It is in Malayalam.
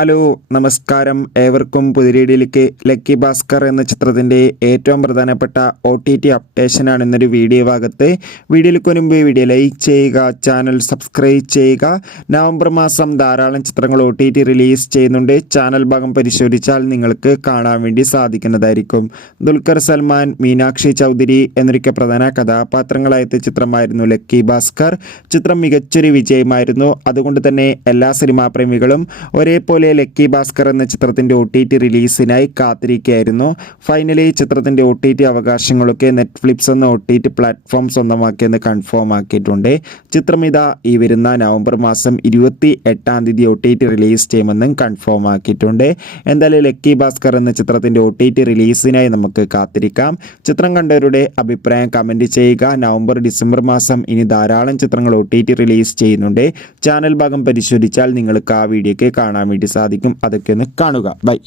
ഹലോ നമസ്കാരം. ഏവർക്കും പുതിരീടിയിലേക്ക്. ലക്കി ഭാസ്കർ എന്ന ചിത്രത്തിൻ്റെ ഏറ്റവും പ്രധാനപ്പെട്ട OTT അപ്ഡേഷനാണ് ഇന്നൊരു വീഡിയോ ഭാഗത്ത്. വീഡിയോയിലേക്ക് മുൻപ് വീഡിയോ ലൈക്ക് ചെയ്യുക, ചാനൽ സബ്സ്ക്രൈബ് ചെയ്യുക. നവംബർ മാസം ധാരാളം ചിത്രങ്ങൾ OTT റിലീസ് ചെയ്യുന്നുണ്ട്. ചാനൽ ഭാഗം പരിശോധിച്ചാൽ നിങ്ങൾക്ക് കാണാൻ വേണ്ടി സാധിക്കുന്നതായിരിക്കും. ദുൽഖർ സൽമാൻ, മീനാക്ഷി ചൗധരി എന്നൊക്കെ പ്രധാന കഥാപാത്രങ്ങളായ ചിത്രമായിരുന്നു ലക്കി ഭാസ്കർ. ചിത്രം മികച്ചൊരു വിജയമായിരുന്നു. അതുകൊണ്ട് തന്നെ എല്ലാ സിനിമാ പ്രേമികളും ഒരേപോലെ ലക്കി ഭാസ്കർ എന്ന ചിത്രത്തിൻ്റെ OTT റിലീസിനായി കാത്തിരിക്കുകയായിരുന്നു. ഫൈനലി ചിത്രത്തിൻ്റെ OTT അവകാശങ്ങളൊക്കെ നെറ്റ്ഫ്ലിക്സ് എന്ന OTT പ്ലാറ്റ്ഫോം സ്വന്തമാക്കിയെന്ന് കൺഫേം ആക്കിയിട്ടുണ്ട്. ചിത്രം ഇതാ ഈ വരുന്ന നവംബർ മാസം 28-ാം തീയതി OTT റിലീസ് ചെയ്യുമെന്നും കൺഫേം ആക്കിയിട്ടുണ്ട്. എന്തായാലും ലക്കി ഭാസ്കർ എന്ന ചിത്രത്തിൻ്റെ OTT റിലീസിനായി നമുക്ക് കാത്തിരിക്കാം. ചിത്രം കണ്ടവരുടെ അഭിപ്രായം കമൻറ്റ് ചെയ്യുക. നവംബർ ഡിസംബർ മാസം ഇനി ധാരാളം ചിത്രങ്ങൾ OTT റിലീസ് ചെയ്യുന്നുണ്ട്. ചാനൽ ഭാഗം പരിശോധിച്ചാൽ നിങ്ങൾക്ക് ആ വീഡിയോക്ക് കാണാൻ വേണ്ടി സാധിക്കും. അതൊക്കെ ഒന്ന് കാണുക. ബൈ.